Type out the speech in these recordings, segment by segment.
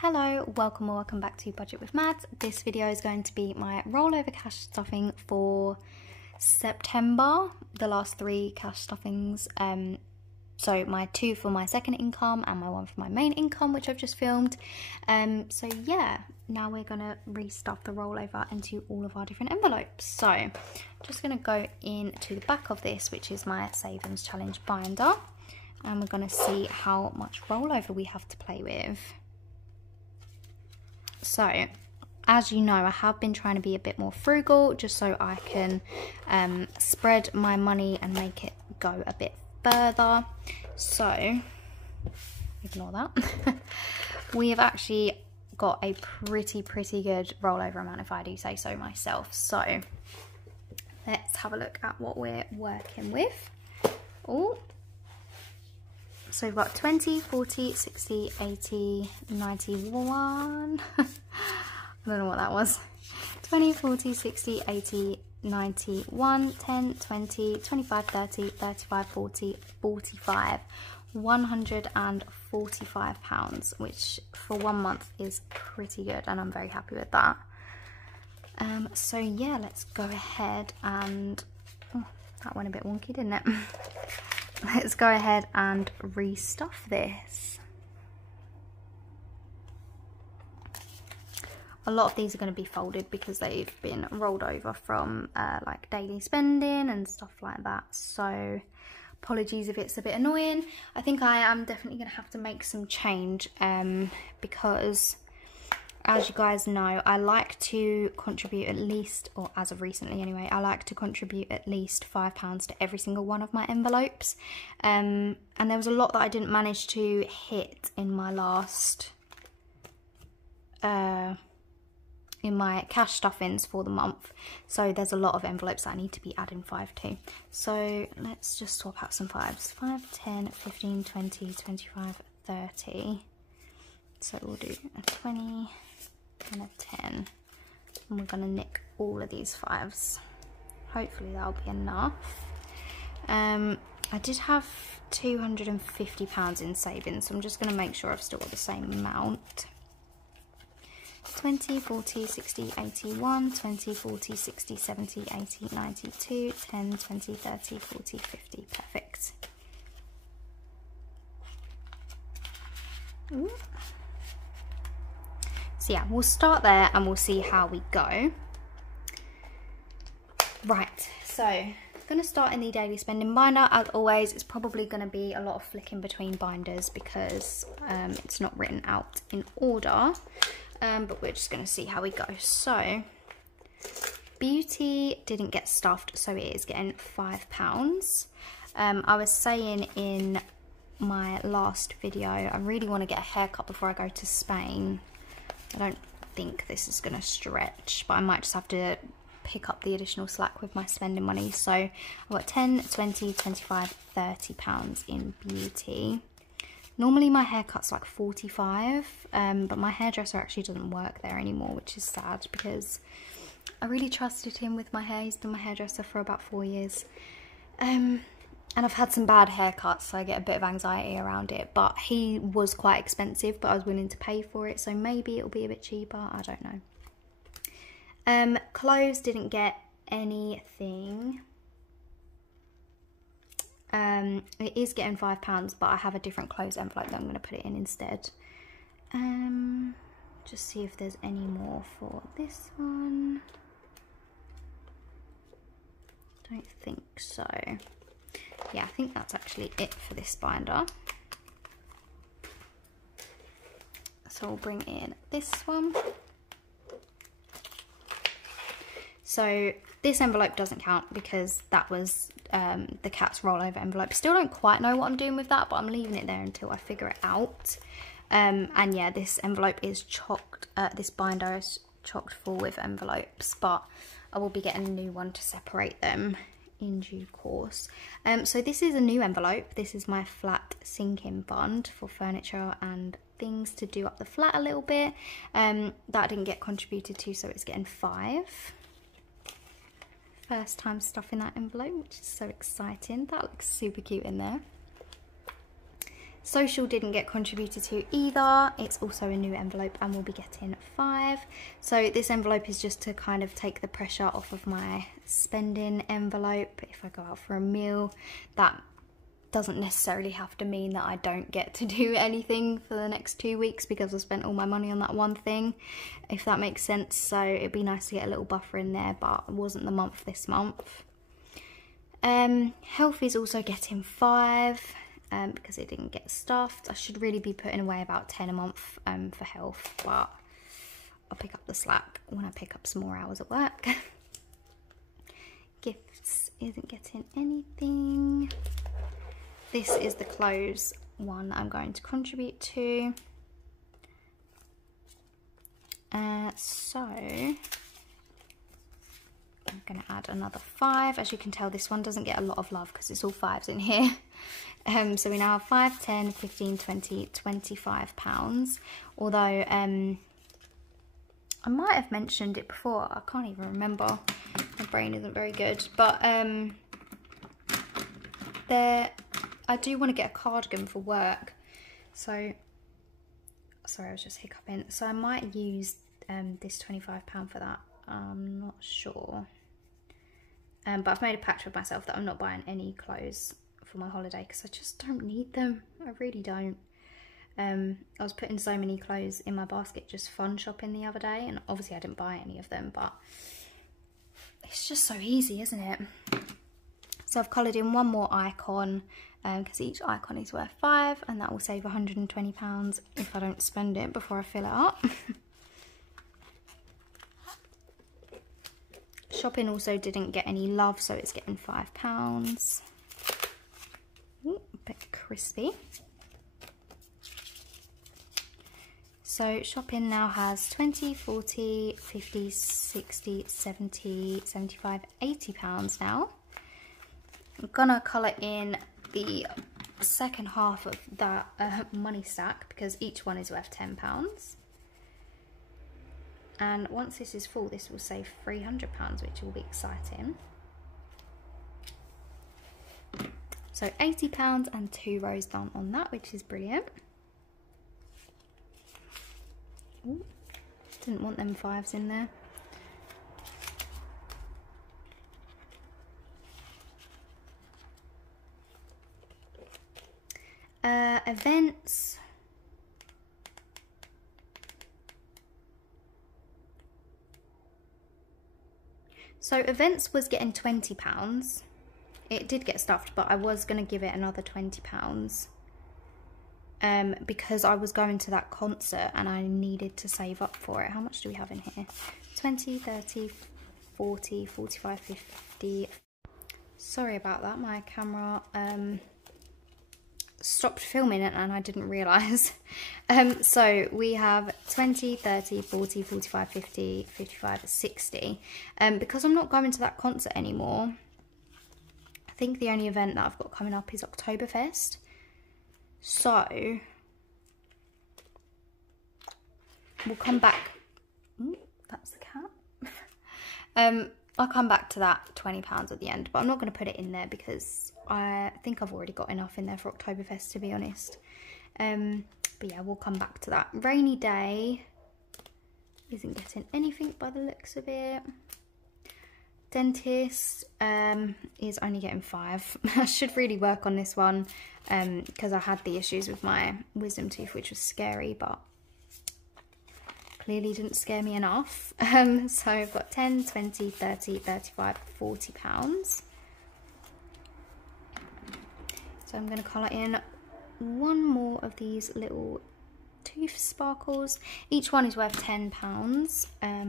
Hello, welcome or welcome back to Budget with Mads. This video is going to be my rollover cash stuffing for September, the last 3 cash stuffings. So my 2 for my second income and my 1 for my main income, which I've just filmed. So yeah, now we're gonna restuff the rollover into all of our different envelopes. So I'm just gonna go into the back of this, which is my savings challenge binder, and we're gonna see how much rollover we have to play with. So, as you know, I have been trying to be a bit more frugal just so I can spread my money and make it go a bit further. So, ignore that. We have actually got a pretty good rollover amount, if I do say so myself. So, let's have a look at what we're working with. Oh. So we've got 20, 40, 60, 80, 91. I don't know what that was. 20, 40, 60, 80, 91, 10, 20, 25, 30, 35, 40, 45. £145, which for 1 month is pretty good, and I'm very happy with that. So yeah, let's go ahead and... Oh, that went a bit wonky, didn't it? Let's go ahead and restuff this. A lot of these are going to be folded because they've been rolled over from like daily spending and stuff like that. So apologies if it's a bit annoying. I think I am definitely going to have to make some change because, as you guys know, I like to contribute at least, or as of recently anyway, I like to contribute at least £5 to every single one of my envelopes. And there was a lot that I didn't manage to hit in my last, in my cash stuffings for the month. So there's a lot of envelopes that I need to be adding 5 to. So let's just swap out some 5s. 5, 10, 15, 20, 25, 30. So we'll do a 20. And a 10, and we're gonna nick all of these 5s. Hopefully that'll be enough. I did have £250 in savings, so I'm just gonna make sure I've still got the same amount. 20, 40, 60, 81, 20, 40, 60, 70, 80, 92, 10, 20, 30, 40, 50. Perfect. Ooh. So yeah, we'll start there and we'll see how we go. Right, so I'm going to start in the daily spending binder. As always, it's probably going to be a lot of flicking between binders because it's not written out in order. But we're just going to see how we go. So, beauty didn't get stuffed, so it is getting £5. I was saying in my last video, I really want to get a haircut before I go to Spain. I don't think this is going to stretch, but I might just have to pick up the additional slack with my spending money. So I've got 10, 20, 25, £30 in beauty. Normally my haircut's like 45, but my hairdresser actually doesn't work there anymore, which is sad because I really trusted him with my hair. He's been my hairdresser for about 4 years. And I've had some bad haircuts, so I get a bit of anxiety around it. But he was quite expensive, but I was willing to pay for it. So maybe it'll be a bit cheaper. I don't know. Clothes didn't get anything. It is getting £5, but I have a different clothes envelope that I'm going to put it in instead. Just see if there's any more for this one. Don't think so. Yeah, I think that's actually it for this binder. So we'll bring in this one. So this envelope doesn't count because that was the cat's rollover envelope. Still don't quite know what I'm doing with that, but I'm leaving it there until I figure it out. And yeah, this envelope is chocked, this binder is chocked full with envelopes, but I will be getting a new one to separate them in due course. So this is a new envelope. This is my flat sinking fund for furniture and things to do up the flat a little bit. That didn't get contributed to, so it's getting 5. First time stuffing that envelope, which is so exciting. That looks super cute in there. Social didn't get contributed to either. It's also a new envelope and we'll be getting 5. So this envelope is just to kind of take the pressure off of my spending envelope. If I go out for a meal, that doesn't necessarily have to mean that I don't get to do anything for the next 2 weeks because I spent all my money on that one thing, if that makes sense. So it'd be nice to get a little buffer in there, but it wasn't the month this month. Health is also getting 5. Because it didn't get stuffed. I should really be putting away about 10 a month for health, but I'll pick up the slack when I pick up some more hours at work. Gifts isn't getting anything. This is the clothes one I'm going to contribute to. So I'm going to add another 5. As you can tell, this one doesn't get a lot of love because it's all 5s in here. So we now have 5, 10, 15, 20, 25 pounds. Although I might have mentioned it before, I can't even remember. My brain isn't very good. But I do want to get a cardigan for work. So, sorry, I was just hiccuping. So I might use this £25 for that. I'm not sure. But I've made a pact with myself that I'm not buying any clothes for my holiday because I just don't need them. I really don't. I was putting so many clothes in my basket just fun shopping the other day, and obviously I didn't buy any of them, but it's just so easy, isn't it? So I've coloured in one more icon because each icon is worth 5, and that will save £120 if I don't spend it before I fill it up. Shopping also didn't get any love, so it's getting £5. Ooh, a bit crispy. So shopping now has 20, 40, 50, 60, 70, 75, 80 pounds now. I'm gonna colour in the second half of that money stack because each one is worth £10. And once this is full, this will save £300, which will be exciting. So £80 and 2 rows done on that, which is brilliant. Ooh, didn't want them 5s in there. Events. So events was getting £20. It did get stuffed, but I was going to give it another £20 because I was going to that concert and I needed to save up for it. How much do we have in here? 20, 30, 40, 45, 50. Sorry about that. My camera stopped filming it and I didn't realise. So we have 20, 30, 40, 45, 50, 55, 60. Because I'm not going to that concert anymore, I think the only event that I've got coming up is Oktoberfest. So we'll come back. Ooh, that's the cat. I'll come back to that £20 at the end, but I'm not going to put it in there because I think I've already got enough in there for Oktoberfest, to be honest. But yeah, we'll come back to that. Rainy day isn't getting anything by the looks of it. Dentist is only getting 5. I should really work on this one because I had the issues with my wisdom tooth, which was scary, but clearly didn't scare me enough. So I've got 10, 20, 30, 35, 40 pounds. So I'm going to colour in one more of these little tooth sparkles. Each one is worth £10.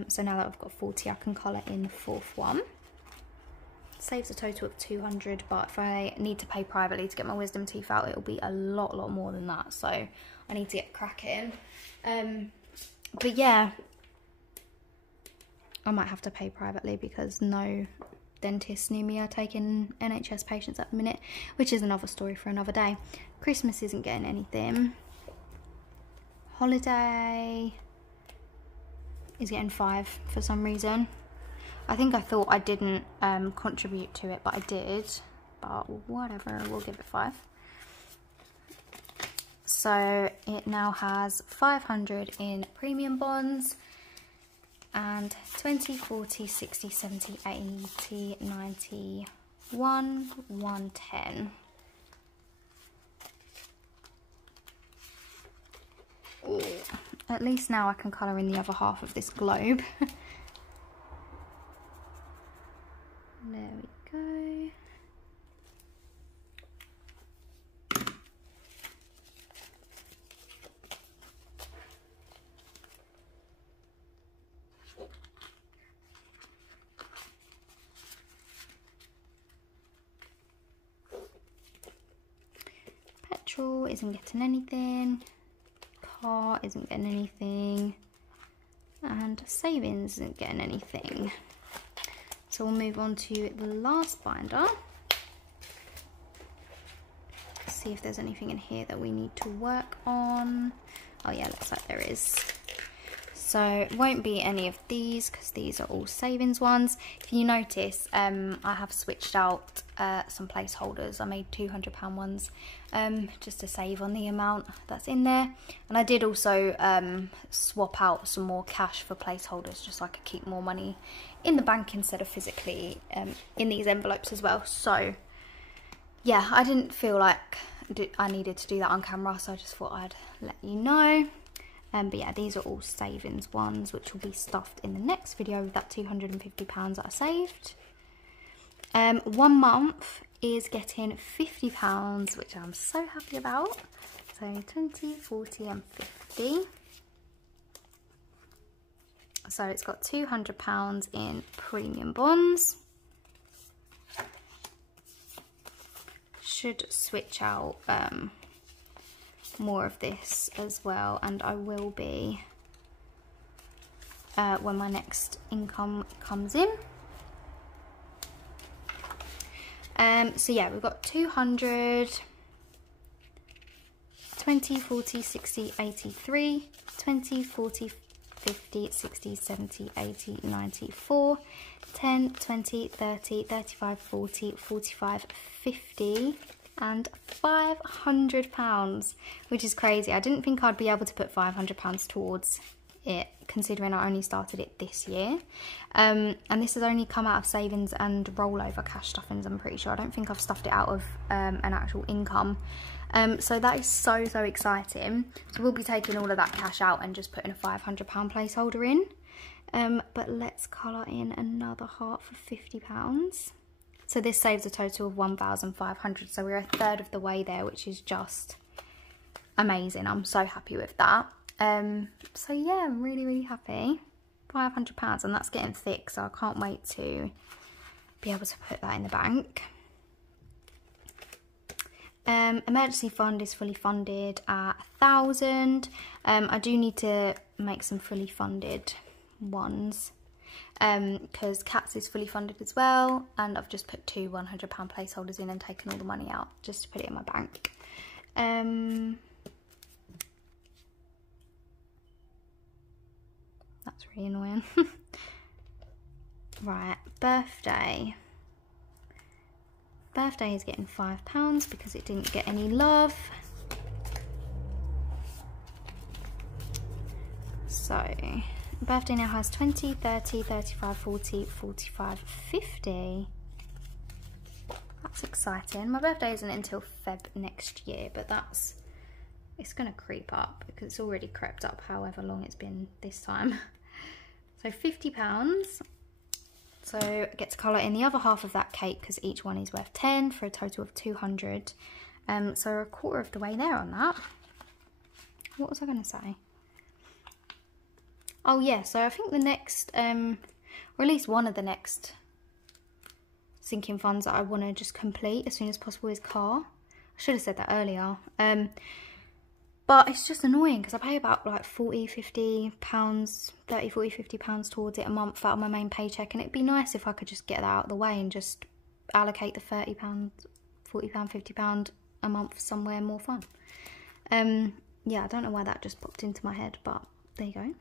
So now that I've got 40, I can colour in the 4th one. Saves a total of 200, but if I need to pay privately to get my wisdom teeth out, it'll be a lot more than that. So I need to get cracking. But yeah, I might have to pay privately because no dentists near me are taking NHS patients at the minute, which is another story for another day. Christmas isn't getting anything. Holiday is getting 5 for some reason. I think I thought I didn't contribute to it, but I did. But whatever, we'll give it 5. So it now has 500 in premium bonds and 20, 40, 60, 70, 80, 90, 110. Ooh. At least now I can colour in the other half of this globe. There we go. Petrol isn't getting anything. Car isn't getting anything. And savings isn't getting anything. So we'll move on to the last binder. See if there's anything in here that we need to work on. Oh yeah, looks like there is. So it won't be any of these because these are all savings ones. If you notice, I have switched out some placeholders. I made £200 ones just to save on the amount that's in there. And I did also swap out some more cash for placeholders just so I could keep more money in the bank instead of physically in these envelopes as well. So yeah, I didn't feel like I needed to do that on camera, so I just thought I'd let you know. But yeah, these are all savings ones, which will be stuffed in the next video with that £250 that I saved. 1 month is getting £50, which I'm so happy about. So 20, 40 and 50. So it's got £200 in premium bonds. Should switch out more of this as well, and I will be when my next income comes in. So yeah, we've got 200, 20, 40, 60, 83, 20, 40, 50, 60, 70, 80, 94, 10, 20, 30, 35, 40, 45, 50 and £500, which is crazy. I didn't think I'd be able to put £500 towards it, considering I only started it this year. And this has only come out of savings and rollover cash stuffings, I'm pretty sure. I don't think I've stuffed it out of an actual income. So that is so exciting. So we'll be taking all of that cash out and just putting a £500 placeholder in. But let's colour in another heart for £50. So this saves a total of 1,500. So we're a third of the way there, which is just amazing. I'm so happy with that. So yeah, I'm really happy. £500, and that's getting thick, so I can't wait to be able to put that in the bank. Emergency fund is fully funded at 1,000. I do need to make some fully funded ones, because Cats is fully funded as well, and I've just put 2 £100 placeholders in and taken all the money out just to put it in my bank. That's really annoying. Right, birthday. Birthday is getting £5 because it didn't get any love. So birthday now has 20, 30, 35, 40, 45, 50. That's exciting. My birthday isn't until Feb next year, but it's gonna creep up because it's already crept up however long it's been this time. So £50. So I get to colour in the other half of that cake because each one is worth 10 for a total of 200. So we're a quarter of the way there on that. What was I going to say? Oh yeah, so I think the next, or at least one of the next sinking funds that I want to just complete as soon as possible is car. I should have said that earlier. But it's just annoying because I pay about like 40, 50 pounds, 30, 40, 50 pounds towards it a month out of my main paycheck. And it'd be nice if I could just get that out of the way and just allocate the £30, £40, £50 a month somewhere more fun. Yeah, I don't know why that just popped into my head, but there you go.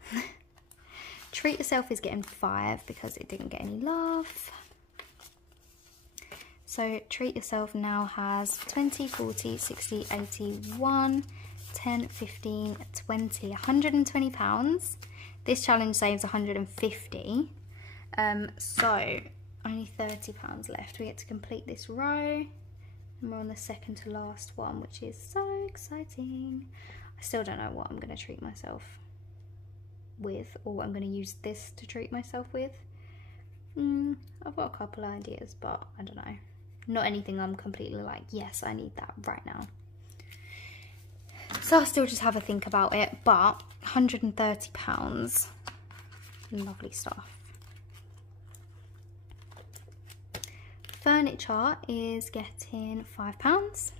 Treat Yourself is getting 5 because it didn't get any love. So Treat Yourself now has 20, 40, 60, 80, 1, 10, 15, 20, £120. This challenge saves 150. So only £30 left. We get to complete this row. And we're on the second to last one, which is so exciting. I still don't know what I'm going to treat myself with, or what I'm going to use this to treat myself with. I've got a couple ideas, but I don't know. Not anything I'm completely like, yes, I need that right now. So I'll still just have a think about it, but £130. Lovely stuff. Furniture is getting £5.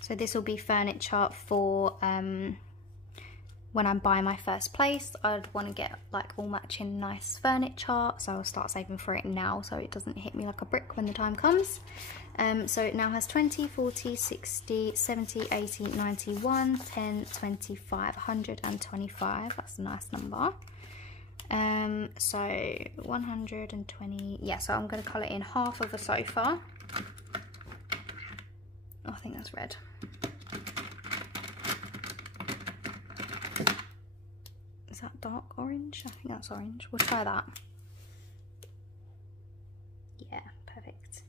So this will be furniture for when I'm buying my first place. I'd want to get like all matching nice furniture, so I'll start saving for it now so it doesn't hit me like a brick when the time comes. So it now has 20, 40, 60, 70, 80, 91, 10, 25, 125. That's a nice number. So 120, yeah, so I'm going to colour in half of a sofa. Oh, I think that's red. Is that dark orange? I think that's orange. We'll try that. Yeah, perfect.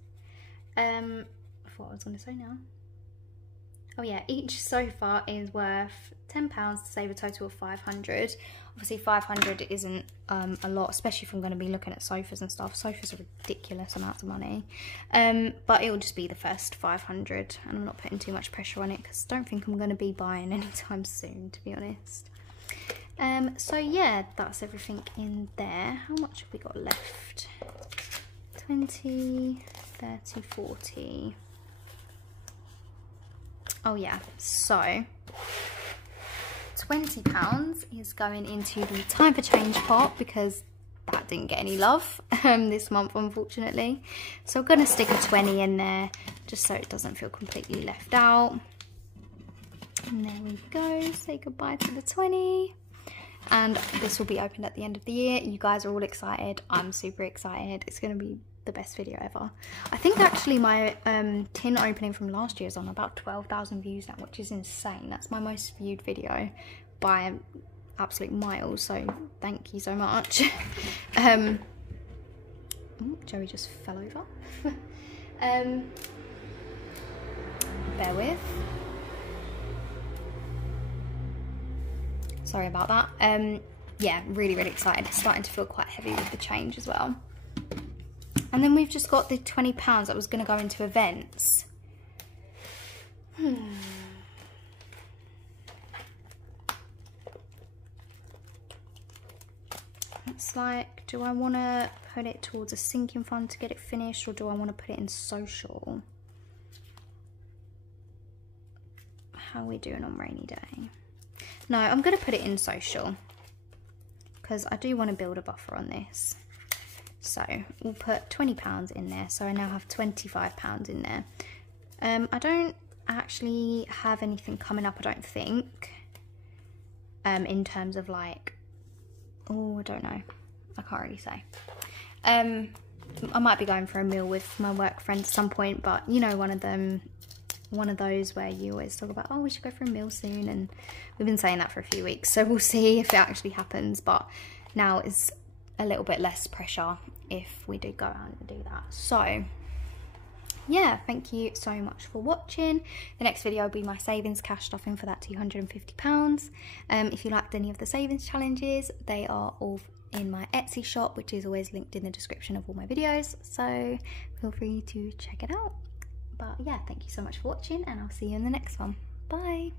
I forgot what I was going to say now. Oh yeah, each sofa is worth £10 to save a total of 500. Obviously 500 isn't a lot, especially if I'm going to be looking at sofas and stuff. Sofas are ridiculous amounts of money. But it will just be the first 500, and I'm not putting too much pressure on it because I don't think I'm going to be buying anytime soon, to be honest. So yeah, that's everything in there. How much have we got left? 20, 30, 40. Oh yeah, so £20 is going into the time for change pot because that didn't get any love this month, unfortunately. So I'm going to stick a 20 in there just so it doesn't feel completely left out. And there we go, say goodbye to the 20. And this will be opened at the end of the year. You guys are all excited. I'm super excited. It's going to be the best video ever. I think actually my tin opening from last year is on about 12,000 views now, which is insane. That's my most viewed video by absolute miles, so thank you so much. Joey just fell over. Bear with. Sorry about that. Yeah, really excited. It's starting to feel quite heavy with the change as well. And then we've just got the £20 that was going to go into events. It's like, do I want to put it towards a sinking fund to get it finished, or do I want to put it in social? How are we doing on rainy day? No, I'm going to put it in social because I do want to build a buffer on this. So we'll put £20 in there. So I now have £25 in there. I don't actually have anything coming up, I don't think. In terms of like, oh, I don't know. I can't really say. I might be going for a meal with my work friends at some point, but you know, one of those where you always talk about, oh, we should go for a meal soon, and we've been saying that for a few weeks, so we'll see if it actually happens. But now it's a little bit less pressure if we do go out and do that. So yeah, thank you so much for watching. The next video will be my savings cash stuffing for that £250. If you liked any of the savings challenges, they are all in my Etsy shop, which is always linked in the description of all my videos, so feel free to check it out. But yeah, thank you so much for watching, and I'll see you in the next one. Bye.